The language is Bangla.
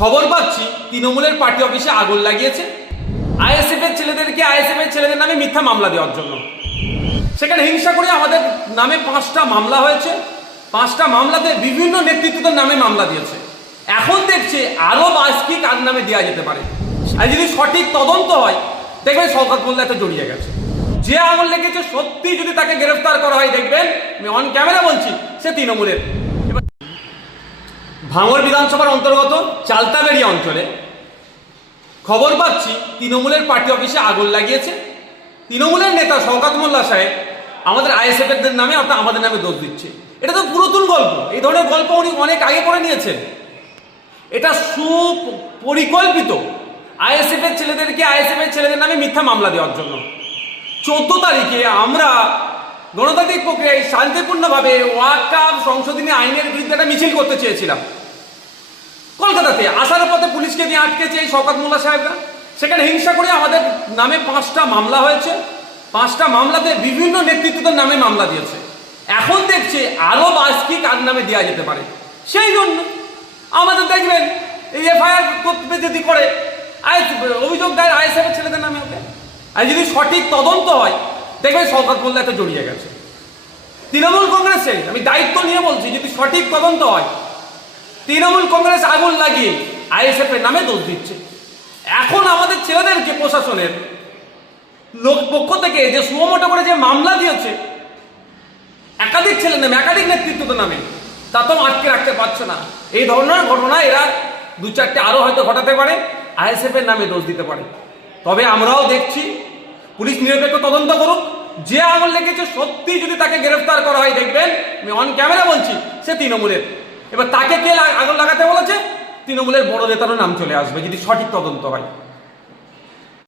খবর পাচ্ছি, তৃণমূলের পার্টি অফিসে আগুন লাগিয়েছে। আইএসএফ এর ছেলেদেরকে আইএসএফ এর ছেলেদের নামে মিথ্যা মামলা দেওয়ার জন্য। সেখানে হিংসা করে আমাদের নামে পাঁচটা মামলা হয়েছে। পাঁচটা মামলাতে বিভিন্ন নেতৃত্বদের নামে মামলা দিয়েছে। এখন দেখছে আরও বাস কি কার নামে দেওয়া যেতে পারে। আর যদি সঠিক তদন্ত হয়, দেখবেন শওকত মোল্লা এতে জড়িয়ে গেছে। যে আগুন লেগেছে সত্যি যদি তাকে গ্রেফতার করা হয়, দেখবেন, আমি অন ক্যামেরা বলছি, সে তৃণমূলের। ভাঙড় বিধানসভার অন্তর্গত চালতাবেড়িয়া অঞ্চলে খবর পাচ্ছি তৃণমূলের পার্টি অফিসে আগুন লাগিয়েছে। তৃণমূলের নেতা শওকাত মোল্লা সাহেব আমাদের আইএসএফ এর নামে অর্থাৎ আমাদের নামে দোষ দিচ্ছে। এটা তো পুরাতন গল্প। এই ধরনের গল্প উনি অনেক আগে পড়ে নিয়েছেন। এটা সুপরিকল্পিত আইএসএফ এর ছেলেদেরকে আইএসএফ এর ছেলেদের নামে মিথ্যা মামলা দেওয়ার জন্য। চোদ্দ তারিখে আমরা গণতান্ত্রিক প্রক্রিয়ায় শান্তিপূর্ণভাবে ওয়াকাব সংশোধনী আইনের বিরুদ্ধে একটা মিছিল করতে চেয়েছিলাম। কলকাতাতে আসার পথে পুলিশকে দিয়ে আটকেছে এই শওকাত মোল্লা সাহেবরা। সেখানে হিংসা করে আমাদের নামে পাঁচটা মামলা হয়েছে। পাঁচটা মামলাতে বিভিন্ন নেতৃত্বদের নামে মামলা দিয়েছে। এখন দেখছে আরও বাস কি কার নামে দেওয়া যেতে পারে। সেই জন্য আমাদের দেখবেন এই এফআইআর করতে যদি করে অভিযোগ দেয় আইএসএফ এর ছেলেদের নামে হবে। আর যদি সঠিক তদন্ত হয়, দেখবেন শওকাত মোল্লা এতে জড়িয়ে গেছে। তৃণমূল কংগ্রেসের, আমি দায়িত্ব নিয়ে বলছি, যদি সঠিক তদন্ত হয় তৃণমূল কংগ্রেস আগুন লাগিয়ে আইএসএফ এর নামে দোষ দিচ্ছে। এখন আমাদের ছেলেদেরকে প্রশাসনের লোক পক্ষ থেকে যে সুমোটো করে যে মামলা দিয়েছে, একাধিক ছেলে নামে, একাধিক নেতৃত্ব নামে, তা তো আটকে রাখতে পারছে না। এই ধরনের ঘটনা এরা দু চারটে আরও হয়তো ঘটাতে পারে, আইএসএফ এর নামে দোষ দিতে পারে। তবে আমরাও দেখছি, পুলিশ নিরপেক্ষ তদন্ত করুক, যে আগুন লেগেছে সত্যি যদি তাকে গ্রেফতার করা হয়, দেখবেন, আমি অন ক্যামেরা বলছি, সে তৃণমূলের। এবার তাকে কে আগুন লাগাতে বলেছে? তৃণমূলের বড় নেতারও নাম চলে আসবে, যদি সঠিক তদন্ত হয়।